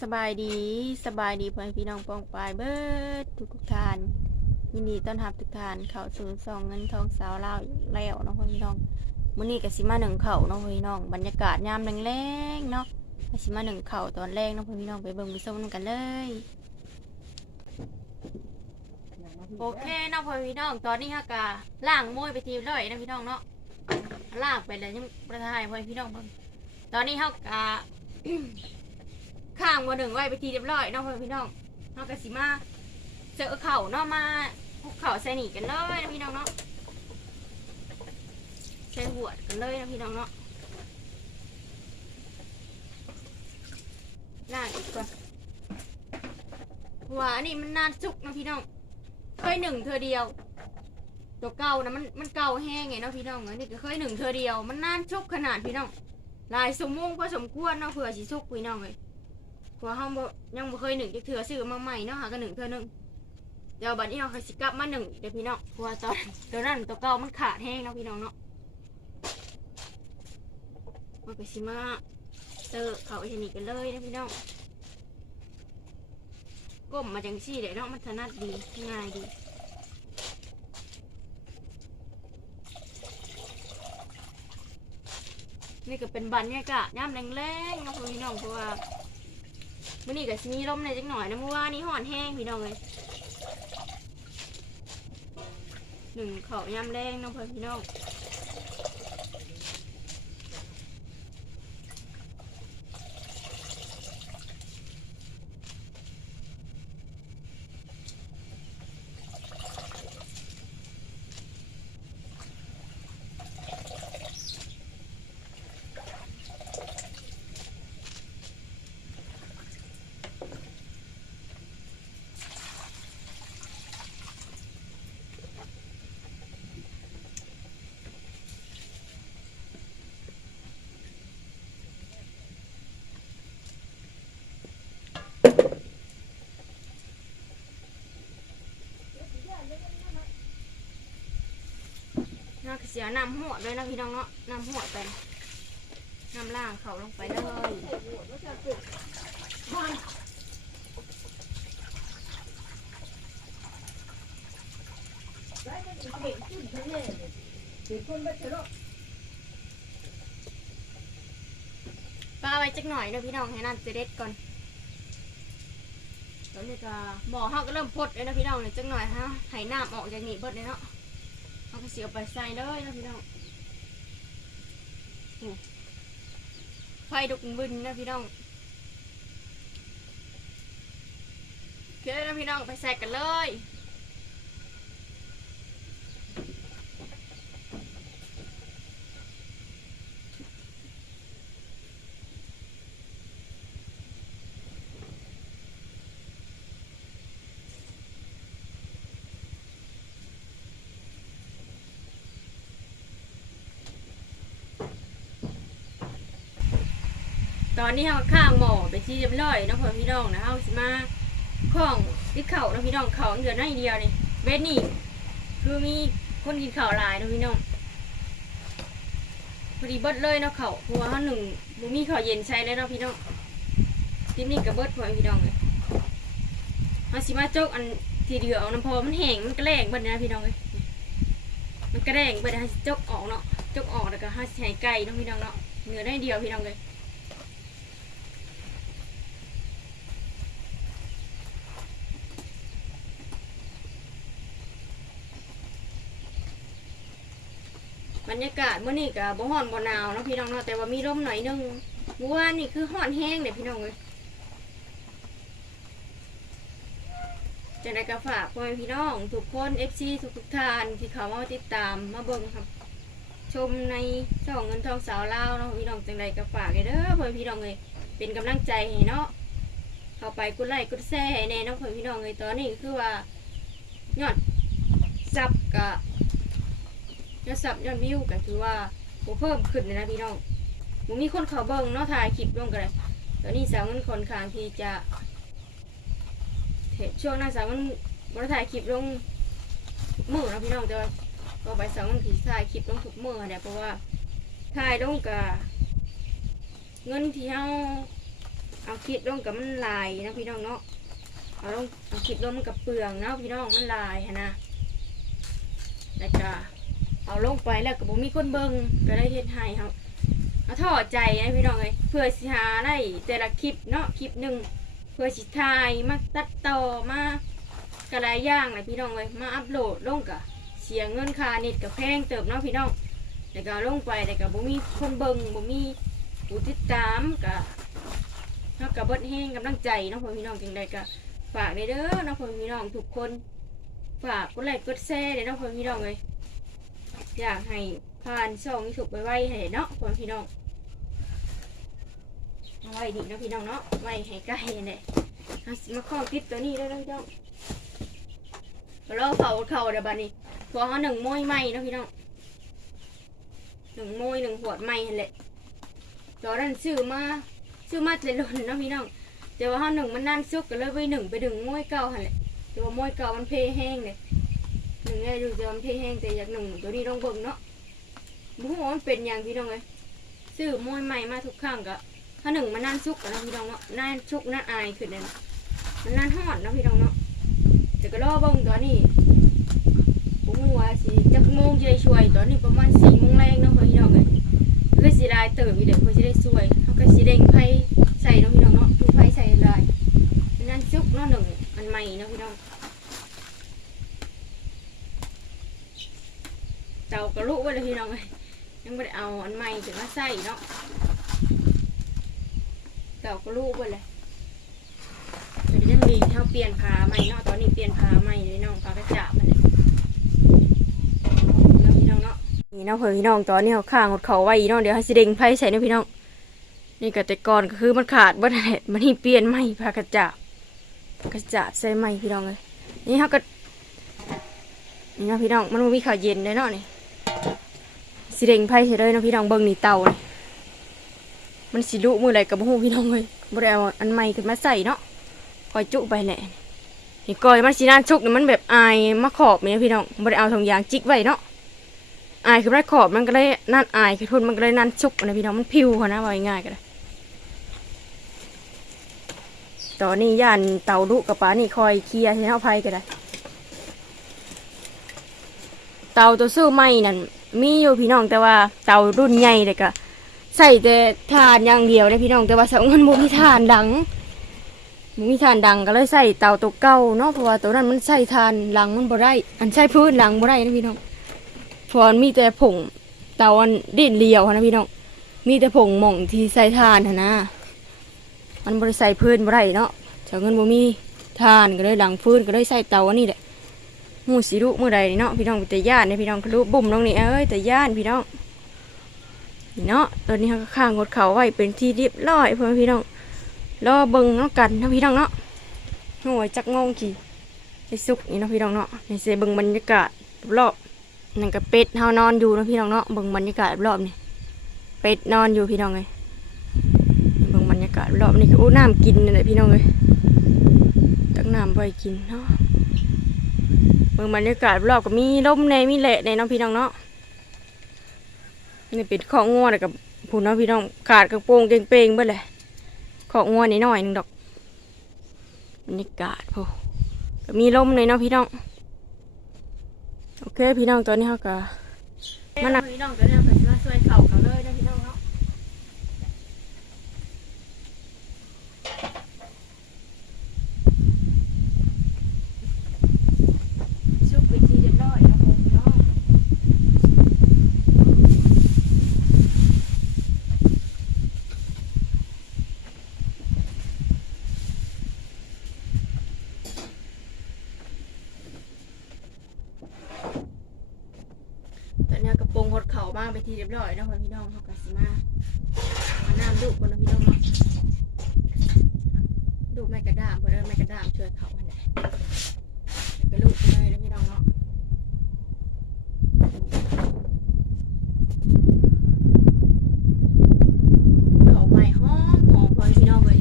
สบายดีสบายดีพ่อแม่พี่น้องปองปลายเบิดทุกทุกท่านยินดีต้อนรับทุกท่านเข้าสู่ซองเงินทองสาวลาวแล้วเนาะพ่อพี่น้องมื้อนี้ก็สิมาหนึ่งเข่าเนาะพ่อพี่น้องบรรยากาศยามแรงๆเนาะก็สิมาหนึ่งเข่าตอนแรกเนาะพ่อพี่น้องไปเบิ่งไปชมกันเลยโอเคเนาะพ่อพี่น้องตอนนี้ฮะกะล่างมวยไปทีเรียน้อยนะพี่น้องเนาะล่างไปแล้วยังประทายพ่อพี่น้องเพิ่นตอนนี้ฮากะ ข้างมาหนึ่งไว้ไปทีเรียบร้อยนาะพ่อพี่น้องเฮากะสิมาเจอเข่าเนาะมาคุกเข่าใส่หนีกันเลยนะพี่น้องเนาะใส่หัวกันเลยนะพี่น้องเนาะล่างอีกก่อนหัวอันนี้มันนานจุกนะพี่น้องเคยหนึ่งเธอเดียว ตัวเก่านะมันมันเก่าแห้งไงเนาะพี่น้องอันนี้ก็เคยหนึ่งเธอเดียว มันนานชุกขนาดพี่น้องลายสมมุงพอสมควรเนาะเผื่อสิชุกพี่น้องเลย เพราะเฮาบ่ยังบ่เคยหนึ่งจักเถื่อซื้อมาใหม่เนาะหาก็หนึ่งเธอหนึ่งเดี๋ยวบัดนี้เราสิกลับมาหนึ่งเดี๋ยวพี่น้องเพราะว่าตอนตัวนั้นตัวเก่ามันขาดแห้งเนาะพี่น้องเนาะมันก็สิมาเจอเขาไอ้ชนิดกันเลยนะพี่น้องก้มมาจังซี่เดี๋ยวเนาะมันถนัดดีง่ายดีนี่ก็เป็นบรรยากาศย่ำแรงๆเนาะพี่น้องเพราะว่า มื่อนี้ก็สิมีลมในอยจักหน่อยนะเมื่อวานนี้ห่อนแห้งพี่น้องเลยหนึ่งเขายำแรงน้องเพื่อนพี่น้อง สียน้ำหัวด้วยนะพี่น้องเนาะน้ำหัวไปน้ำล่างเขาลงไปเลยปลาไว้จักหน่อยเด้อพี่น้องให้น้ำจะเด็ดก่อนตอนนี้ก็หมอเขาก็เริ่มพดเลยนะพี่น้องเลยจักหน่อยฮะให้น้ำออกจากนี่เบิดเลยเนาะ เอาก็เสียไปใส่เลยนะพี่น้องไฟดุกบึนนะพี่น้องโอเคนะพี่น้องไปใส่กันเลย ตอนนี้เราข้างหมอไปที่เรียบร้อยเนาะพ่อพี่น้องนะเอาสิมาข้องที่เข่าเนาะพี่น้องเขาเดือนหน้าเดียวนี่เวทนี่คือมีคนกินข้าวหลายเนาะพี่น้องพอดีเบิดเลยเนาะเขาเพราะว่าเขาหนึ่งบ่มีข้าเย็นใช้เลยเนาะพี่น้องทีนี่กับเบิดพ่อพี่น้องเลยเอาสิมาจกอันทีเดียวเอาน้ำพอมันแห้งมันกระแรงเบิดนะพี่น้องเลยมันกระแรงเบิดให้จกออกเนาะจกออกแล้วก็ให้ใช้ไก่เนาะพี่น้องเนาะเนื้อได้เดียวพี่น้องเลย บรรยากาศเมื่อนี้กับบ่ฮ้อนบ่หนาวเนาะพี่น้องเนาะแต่ว่ามีลมหน่อยหนึงเมื่อวานนี่คือฮ้อนแห้งเลยพี่น้องเลยจะได้กระฝากพ่อพี่น้องทุกคน FC ทุกทุกทานที่เขามาติดตามมาเบิ่งครับ ชมในช่องเงินทองสาวเล่าเนาะพี่น้องจังใดกระฝากให้เด้อพ่อพี่น้องเลยเป็นกำลังใจให้เนาะเข้าไปกดไลค์กดแชร์ให้แน่เนะพ่อพี่น้องเลยตอนนี้คือว่ายอดซับกะ ยอดซับยอดวิวก็คือว่าบ่เพิ่มขึ้นเลยนะพี่น้องมมีคนเขาเบิ่งเนาะถ่ายคลิปลงกันเลยตอนนี้สาวเงินคนข้างที่จะเทช่วงหน้าสาวเงินบ่ได้ถ่ายคลิปลงทุกมื้อนะพี่น้องแต่ว่าก็ไปสาวเงินที่ถ่ายคลิปลงทุกมือเนี่ยเพราะว่าถ่ายลงกับเงินที่เฮาเอาคิดลงกับมันลายนะพี่น้องเนาะเอาลงเอาคิดลงมันกับเปลืองเนาะพี่น้องมันลายนนะแล้วก็ เอาลงไปแล้วก็บ่มีคนเบิ่งก็ได้เฮ็ดให้ครับเอาถอดใจนะพี่น้องเอ้ยเพื่อสิหาได้แต่ละคลิปเนาะคลิปหนึ่งเพื่อสิถ่ายมาตัดต่อมากระไรย่างเลยพี่น้องเอ้ยมาอัพโหลดลงกะเสียเงินค่าเน็ตกับแพงเติบเนาะพี่น้องแล้วก็ลงไปแล้วก็บ่มีคนเบิ่งบ่มีผู้ติดตามก็เนาะกับเบิดแห้งกำลังใจเนาะพ่อพี่น้องจังใดก็ฝากเด้อเด้อเนาะพ่อพี่น้องทุกคนฝากกดไลค์กดแชร์เด้อเนาะพ่อพี่น้องเลย อยากให้ผ่านช่องถูกไปไว้ให้เนาะพ่อพี่น้องเอาไว้นี่เนาะพี่น้องเนาะไว้ให้ใกล้เนี่ยมาข้อติดตัวนี้แล้วนะพี่น้องแล้วเผาเข่าเดี๋ยวบัดนี้พอเขาหนึ่งม้ยไหมเนะพี่น้องหนึ่งม้ยหนึ่งหัวดไหมหั่นแหละตอนนั้นซื้อมาซื้อมาเลยหล่นนะพี่น้องแต่ว่าห้าหนึ่งมันนั่นซุกก็เลยไปหนึ่งไปดึงม้วยเก่าหันแหละแต่ว่าม้วยเก่ามันเพแห้งเลย หนึ่งไงดูจะมันเพแห้งแต่อยากหนึ่งตัวนี้ต้องเบิ่งเนาะบุ้งว่ามันเป็นอย่างพี่น้องเลยซื้อมวยใหม่มาทุกครั้งก็ถ้าหนึ่งมันนั่นซุกกันะพี่น้องเนาะนั่นซุกนั่นอายขึ้นเลยมันนั่นหอดนะพี่น้องเนาะแต่ก็รอเบิ่งตัวนี้บุ้งว่าสิจักโมงจะได้ช่วยตอนนี้ประมาณสี่โมงแรงเนาะพี่น้องเลยคือสิได้เติมอีเด็กเพื่อจะได้สวยเขาก็สิเด้งไพ่ใส่เน้องพี่น้องเนาะดูไพ่ใส่ลายอันนั่นซุกเนาะหนึ่งอันใหม่เนาะพี่น้อง เจ้ากระลุกไว้เลยพี่น้องเลยยังไม่ได้เอาอันใหม่ถึงมาใส่เนาะเจ้ากระลุกไว้เลยแต่ก็ยังดีที่เขาเปลี่ยนผ้าใหม่เนาะตอนนี้เปลี่ยนผ้าใหม่เลยน้องผ้ากระจาบมันเลยเนาะพี่น้องเนาะนี่เนาะเพื่อนพี่น้องตอนนี้เขาข้างหดเขาไว้อีเนาะเดี๋ยวให้สิเด้งไพ่ใส่เนาะพี่น้องนี่ก็แต่ก่อนก็คือมันขาดบ่ได้มันนี่เปลี่ยนใหม่พากระจับกระจับใส่ใหม่พี่น้องเลยนี่เขาก็นี่นะพี่น้องมันมีข้าวเย็นเลยเนาะนี่ สิเด้งไพ่ใส่เลยนะพี่น้องเบิ่งนี่เตานี่มันสิลุมือไรกับหูพี่น้องเลยบ่ได้เอาอันใหม่ขึ้นมาใส่เนาะคอยจุไปแหละนี่ก่อยมันสีน่าชุกนี่มันแบบอายมาขอบเนี่พี่น้องบ่ได้เอาถุงยางจิกไว้เนาะอายคือได้ขอบมันก็เลยนั่นอายคือทุนมันก็เลยนั่นชุกนะพี่น้องมันพิวเขานะว่าง่ายกันเลยตอนนี้ย่านเตาดุกับป้านี่คอยเคลียร์ให้เอาภัยก็ได้ เตาตัวซื้อไม่นั่นมีอยู่พี่น้องแต่ว่าเตารุ่นใหญ่เลยก็ใส่แต่ทานอย่างเดียวเลยพี่น้องแต่ว่าสองมันบ่มีทานดังบ่มีทานดังก็เลยใส่เตาตัวเก่าเนาะเพราะว่าตัวนั้นมันใส่ทานหลังมันบ่ได้ อันใส่พื้นหลังบ่ได้นะพี่น้องพรมีแต่ผงเตาอันดินเลียวนะพี่น้องมีแต่ผงหม่องที่ใส่ทานนะมันบริใส่พื้นบ่ได้เนาะเจ้าเงินบ่มีทานก็เลยหลังพื้นก็เลยใส่เตาอันนี้แหละ หมูสีรุเมื่อใดเนาะพี่น้องแต่ย่านเนี่ยพี่น้องก็รู้บุ่มน้องนี่เอ้ยแต่ย่านพี่น้องนี่เนาะตอนนี้เขาข้างงดเขาไว้เป็นที่เรียบร้อยเพื่อนพี่น้องรอเบิ่งเนาะกันเนาะพี่น้องเนาะโอ้ยจักงงกี่ไอ้สุกนี่เนาะพี่น้องเนาะในเสเบิ่งบรรยากาศรอบนั่นก็เป็ดเฮานอนอยู่เนาะพี่น้องเนาะเบิ่งบรรยากาศรอบนี่เป็ดนอนอยู่พี่น้องเลยเบิ่งบรรยากาศรอบนี่ก็อู้น้ำกินนี่แหละพี่น้องเลยตักน้ำไปกินเนาะ เบิ่งบรรยากาศรอบก็มีลมในมีแหละในเนาะพี่น้องเนาะนี่เป็นข้องัวแต่กับผู้เนาะพี่น้องขาดกระโปรงเก่งเปงเบิดเลยข้องัวนิดหน่อยหนึงดอกบรรยากาศพอก็มีลมในเนาะพี่น้องโอเคพี่น้องตอนนี้เขาก็มานักพี่น้องตอนนี้เขาก็สิมาช่วยเข่าเขาเลยนะพี่น้องเนาะชุบไปทีเรียบร้อยครับผมพี่น้องตอนนี้กระโปรงหดเข่า มาไปทีเรียบร้อยนะพี่น้องเขาก็สิมามาน้ำดูคนพี่น้องเนาะดูแม่กระด้ามเพื่อนแม่กระด้ามช่วยเขาเนี่ยปลูกไปเลยนะพี่น้องเนาะ เขาใหม่หอมหอมพอพี่น้องเลย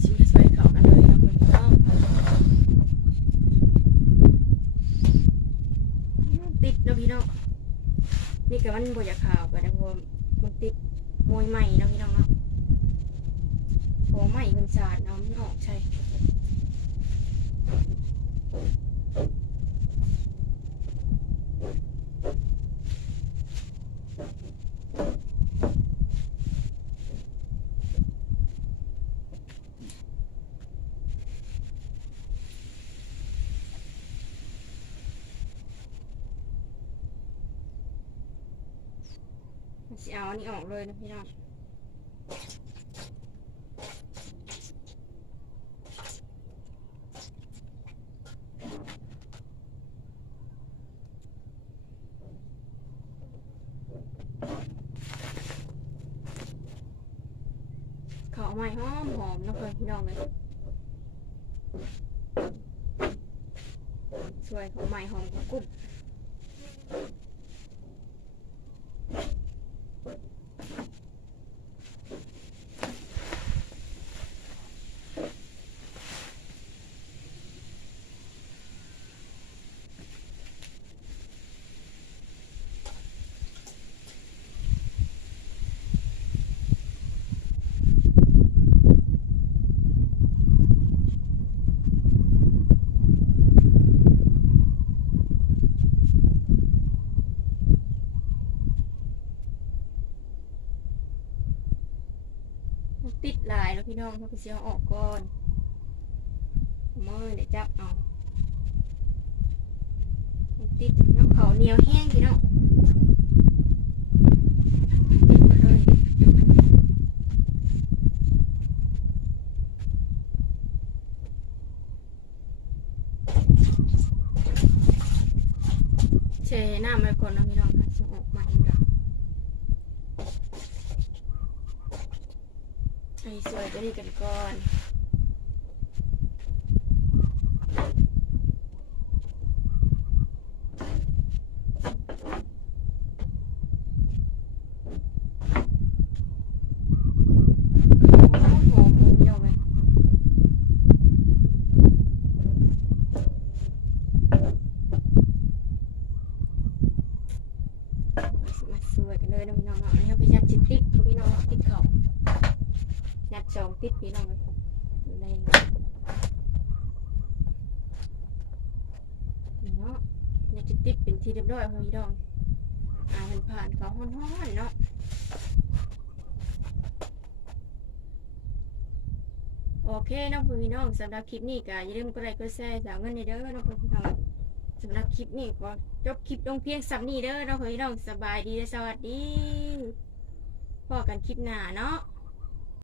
ชิมสวยเขากันเลยนะพี่น้องติดนะพี่น้องนี่ ก็มันบอยากข่าวไปนะเพราะว่ามันติดมวยใหม่เนาะพี่น้องเนาะของใหม่มันสาดเอามันออกใช่ สิเอาอันนี้ออกเลยนะพี่น้องเขาวใหม่หอมหอมๆนะเพื่อนพี่น้องเลยสวยเขาใหม่หอมกรุ ติดลายแล้วพี่น้องเขาไปเสียออกก่อนเมือเดี๋ยวจับเอาติดน้ำเขาเหนียวแห้งพี่น้องติดมาเลยเชน้ำไปก่อนนะพี่น้องค่ะจะออกมาอีกแล้ว ไอ้สวยตัวนี้กันก่อนหอมหอมเดียวไหมมาสวยกันเลยนะพี่น้องเนาะอันนี้เราไปยัดจิตติดพี่น้องติดเขา ยัดสองติดพี่น้องเลยในนี่เนาะ ยัดจะติดเป็นที่เรียบร้อยพอพี่น้องอ่ามันผ่านเขาห้อนๆเนาะโอเคเนาะพี่น้องสำหรับคลิปนี้ก็อย่าลืมกดไลค์กดแชร์สาวเงินในเด้อเนาะพี่น้องสำหรับคลิปนี้ก็จบคลิปลงเพียงสำนี้เด้อเนาะพี่น้องสบายดีและสวัสดีพอกันคลิปหน้าเนาะ